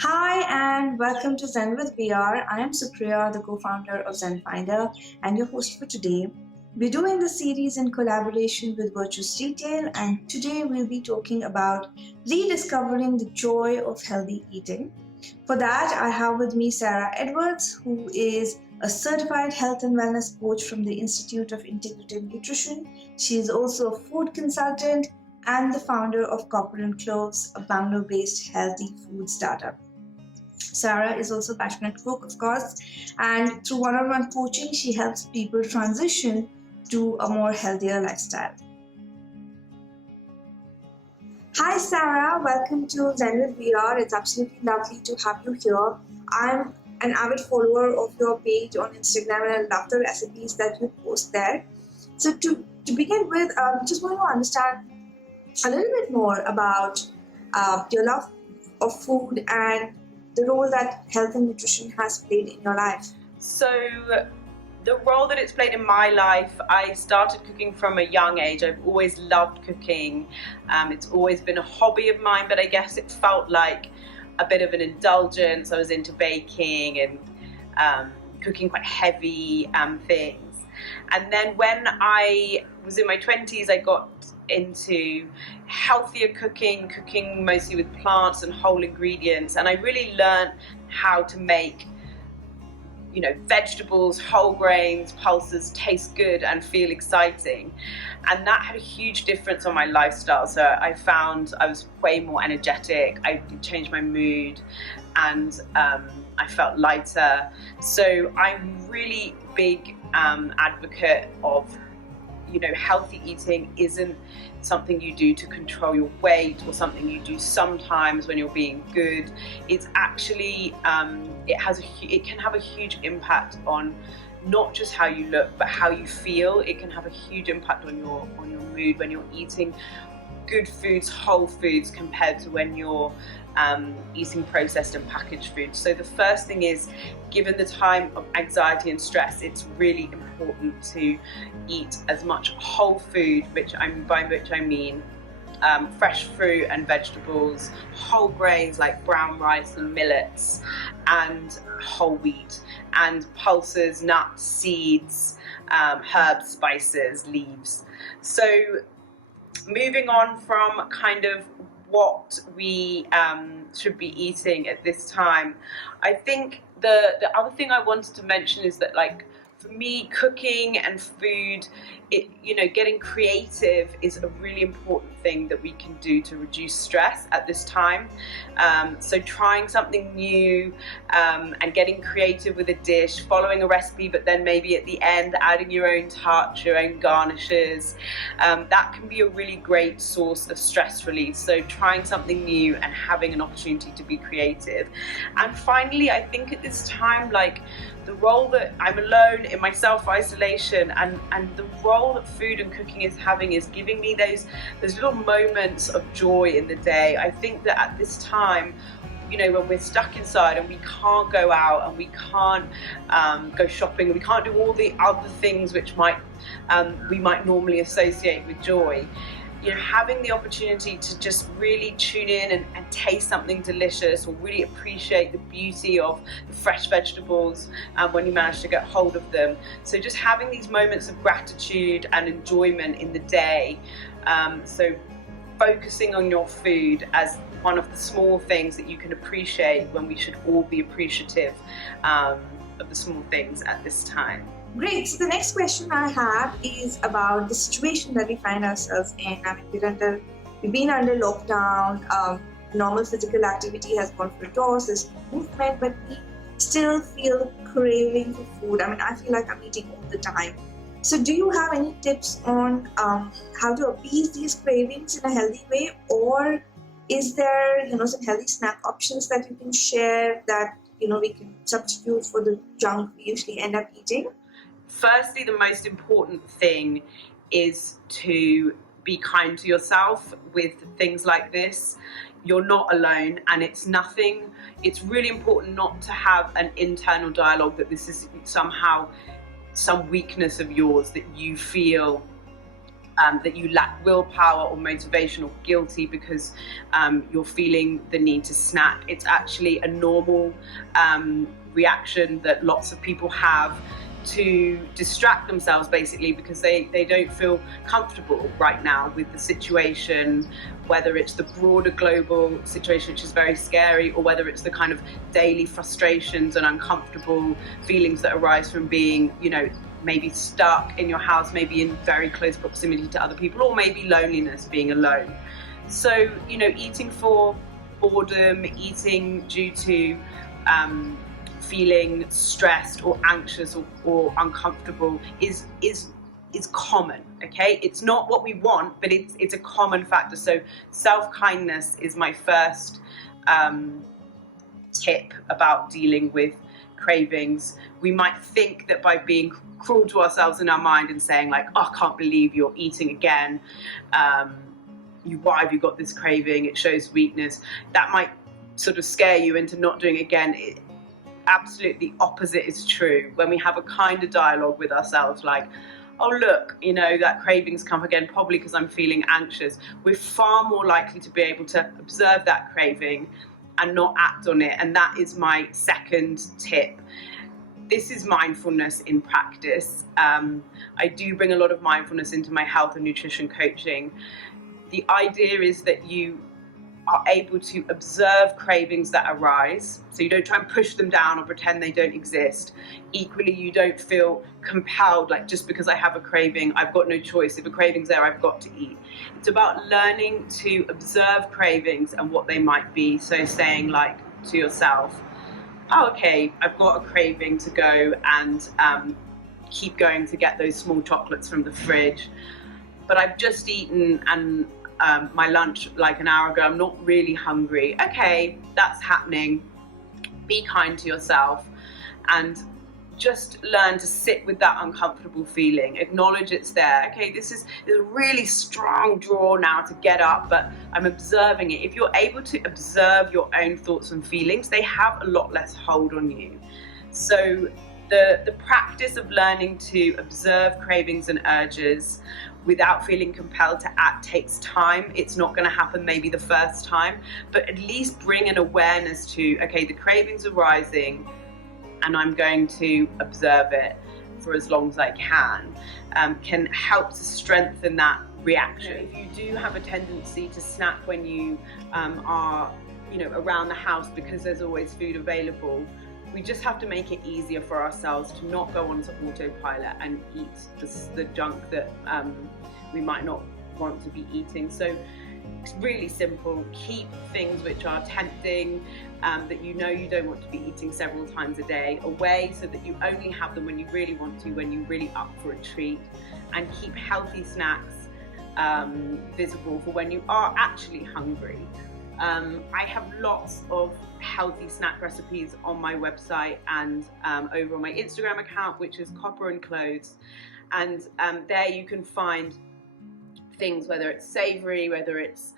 Hi and welcome to Zen with VR. I am Supriya, the co-founder of Zen Finder and your host for today. We're doing this series in collaboration with Virtuous Retail, and today we'll be talking about rediscovering the joy of healthy eating. For that, I have with me Sarah Edwards, who is a certified health and wellness coach from the Institute of Integrative Nutrition. She is also a food consultant and the founder of Copper Cloves, a Bangalore based healthy food startup. Sarah is also a passionate cook, of course, and through one on one coaching, she helps people transition to a more healthier lifestyle. Hi, Sarah. Welcome to Zen with VR. It's absolutely lovely to have you here. I'm an avid follower of your page on Instagram, and I love the recipes that you post there. So, to begin with, just want to understand a little bit more about your love of food and the role that health and nutrition has played in your life. So the role that it's played in my life, I started cooking from a young age. I've always loved cooking. It's always been a hobby of mine, but I guess it felt like a bit of an indulgence. I was into baking and cooking quite heavy things. And then when I was in my 20s, I got into healthier cooking mostly with plants and whole ingredients, and I really learned how to make vegetables, whole grains, pulses taste good and feel exciting, and that had a huge difference on my lifestyle. So I found I was way more energetic, I changed my mood, and I felt lighter. So I'm really big advocate of healthy eating isn't something you do to control your weight or something you do sometimes when you're being good. It's actually it can have a huge impact on not just how you look but how you feel. It can have a huge impact on your mood when you're eating good foods, whole foods, compared to when you're eating processed and packaged food. So the first thing is, given the time of anxiety and stress, it's really important to eat as much whole food, by which I mean fresh fruit and vegetables, whole grains like brown rice and millets, and whole wheat, and pulses, nuts, seeds, herbs, spices, leaves. So moving on from kind of what we should be eating at this time, I think the other thing I wanted to mention is that, like, for me, cooking and food, getting creative is a really important thing that we can do to reduce stress at this time. So trying something new and getting creative with a dish, following a recipe, but then maybe at the end adding your own touch, your own garnishes, that can be a really great source of stress relief. So trying something new and having an opportunity to be creative. And finally, I think at this time, like, the role that I'm alone in my self-isolation, and the role that food and cooking is having is giving me those little moments of joy in the day. I think that at this time, when we're stuck inside and we can't go out and we can't go shopping, we can't do all the other things which we might normally associate with joy, having the opportunity to just really tune in and taste something delicious, or really appreciate the beauty of the fresh vegetables when you manage to get hold of them. So just having these moments of gratitude and enjoyment in the day. So focusing on your food as one of the small things that you can appreciate, when we should all be appreciative of the small things at this time. Great. So the next question I have is about the situation that we find ourselves in. I mean, we've been under lockdown. Normal physical activity has gone for a toss. There's movement, but we still feel craving for food. I mean, I feel like I'm eating all the time. So do you have any tips on how to appease these cravings in a healthy way, or is there some healthy snack options that you can share that we can substitute for the junk we usually end up eating? Firstly, the most important thing is to be kind to yourself with things like this. You're not alone, and it's really important not to have an internal dialogue that this is somehow some weakness of yours that you feel that you lack willpower or motivation or guilty because you're feeling the need to snack. It's actually a normal reaction that lots of people have to distract themselves, basically because they don't feel comfortable right now with the situation, whether it's the broader global situation, which is very scary, or whether it's the kind of daily frustrations and uncomfortable feelings that arise from being, maybe stuck in your house, maybe in very close proximity to other people, or maybe loneliness, being alone. So, eating for boredom, eating due to feeling stressed or anxious or uncomfortable is common. Okay, it's not what we want, but it's a common factor. So self-kindness is my first tip about dealing with cravings. We might think that by being cruel to ourselves in our mind and saying like, oh, I can't believe you're eating again, why have you got this craving, it shows weakness, that might sort of scare you into not doing it again. Absolutely opposite is true. When we have a kind of dialogue with ourselves, like, oh look, that craving's come again, probably because I'm feeling anxious, we're far more likely to be able to observe that craving and not act on it. And that is my second tip. This is mindfulness in practice. I do bring a lot of mindfulness into my health and nutrition coaching. The idea is that you are able to observe cravings that arise. So you don't try and push them down or pretend they don't exist. Equally, you don't feel compelled, like just because I have a craving, I've got no choice. If a craving's there, I've got to eat. It's about learning to observe cravings and what they might be. So saying like to yourself, oh, okay, I've got a craving to go and keep going to get those small chocolates from the fridge, but I've just eaten and my lunch like an hour ago, I'm not really hungry. Okay, that's happening. Be kind to yourself and just learn to sit with that uncomfortable feeling. Acknowledge it's there. Okay, there's a really strong draw now to get up, but I'm observing it. If you're able to observe your own thoughts and feelings, they have a lot less hold on you. So the practice of learning to observe cravings and urges without feeling compelled to act takes time. It's not going to happen maybe the first time, but at least bring an awareness to, okay, the cravings are rising and I'm going to observe it for as long as I can help to strengthen that reaction. If you do have a tendency to snack when you are around the house because there's always food available, we just have to make it easier for ourselves to not go onto autopilot and eat the junk that we might not want to be eating. So it's really simple. Keep things which are tempting, that you don't want to be eating several times a day, away so that you only have them when you really want to, when you're really up for a treat. And keep healthy snacks visible for when you are actually hungry. I have lots of healthy snack recipes on my website and over on my Instagram account, which is Copper and Cloves. And there you can find things, whether it's savory, whether it's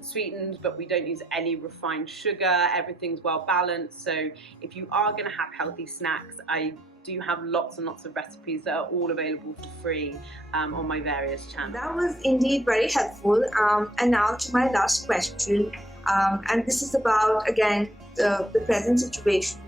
sweetened, but we don't use any refined sugar. Everything's well balanced. So if you are going to have healthy snacks, I do have lots and lots of recipes that are all available for free on my various channels. That was indeed very helpful. And now to my last question, and this is about, again, the present situation.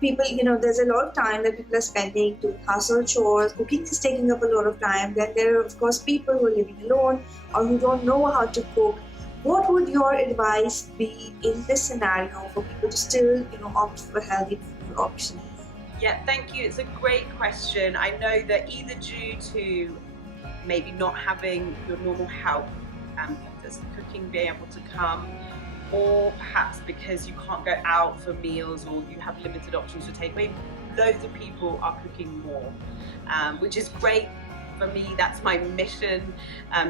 People, there's a lot of time that people are spending doing household chores. Cooking is taking up a lot of time. Then there are, of course, people who are living alone or who don't know how to cook. What would your advice be in this scenario for people to still, opt for healthy food options? Yeah, thank you. It's a great question. I know that either due to maybe not having your normal help, does cooking being able to come, or perhaps because you can't go out for meals or you have limited options to take away, loads of people are cooking more, which is great for me. That's my mission,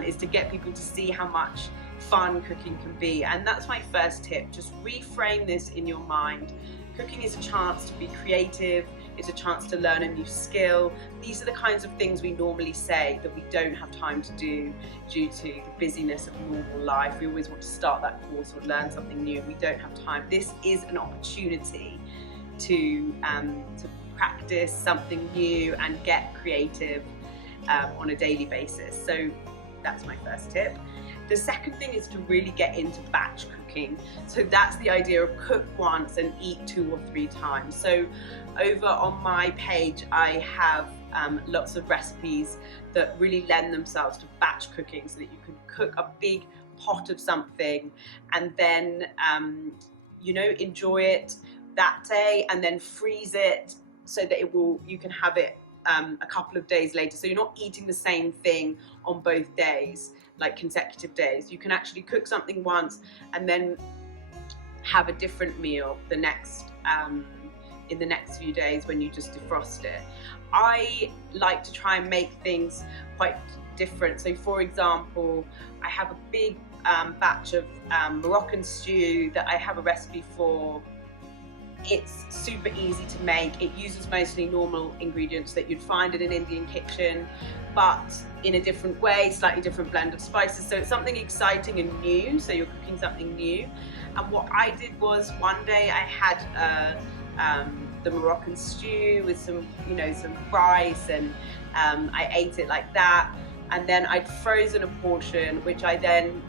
is to get people to see how much fun cooking can be. And that's my first tip. Just reframe this in your mind. Cooking is a chance to be creative. It's a chance to learn a new skill. These are the kinds of things we normally say that we don't have time to do due to the busyness of normal life. We always want to start that course or learn something new. We don't have time. This is an opportunity to practice something new and get creative. on a daily basis. So that's my first tip. The second thing is to really get into batch cooking. So that's the idea of cook once and eat 2 or 3 times. So over on my page, I have lots of recipes that really lend themselves to batch cooking, so that you can cook a big pot of something and then enjoy it that day, and then freeze it so that you can have it a couple of days later. So you're not eating the same thing on both days, like consecutive days. You can actually cook something once and then have a different meal the next in the next few days when you just defrost it. I like to try and make things quite different. So for example, I have a big batch of Moroccan stew that I have a recipe for. It's super easy to make. It uses mostly normal ingredients that you'd find in an Indian kitchen, but in a different way, slightly different blend of spices. So it's something exciting and new, so you're cooking something new. And what I did was, one day I had the Moroccan stew with some rice, and I ate it like that. And then I'd frozen a portion, which I then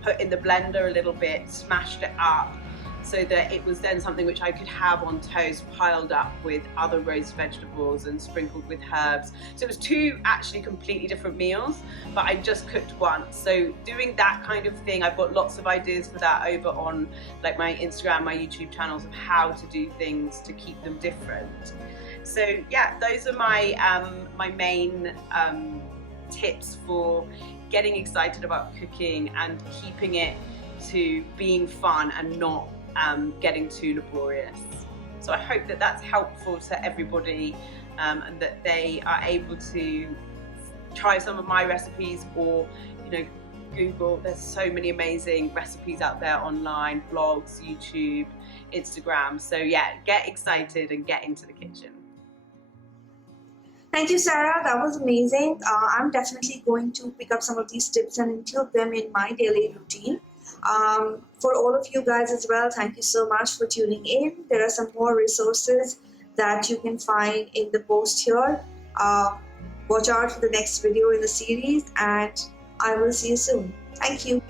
put in the blender a little bit, smashed it up, so that it was then something which I could have on toast, piled up with other roast vegetables and sprinkled with herbs. So it was 2 actually completely different meals, but I just cooked once. So doing that kind of thing, I've got lots of ideas for that over on like my Instagram, my YouTube channels, of how to do things to keep them different. So yeah, those are my my main tips for getting excited about cooking and keeping it to being fun and not getting too laborious. So I hope that that's helpful to everybody, and that they are able to try some of my recipes, or Google. There's so many amazing recipes out there online, blogs, YouTube, Instagram. So yeah, get excited and get into the kitchen. Thank you, Sarah. That was amazing. I'm definitely going to pick up some of these tips and include them in my daily routine. For all of you guys as well, thank you so much for tuning in. There are some more resources that you can find in the post here. Watch out for the next video in the series, and I will see you soon. Thank you.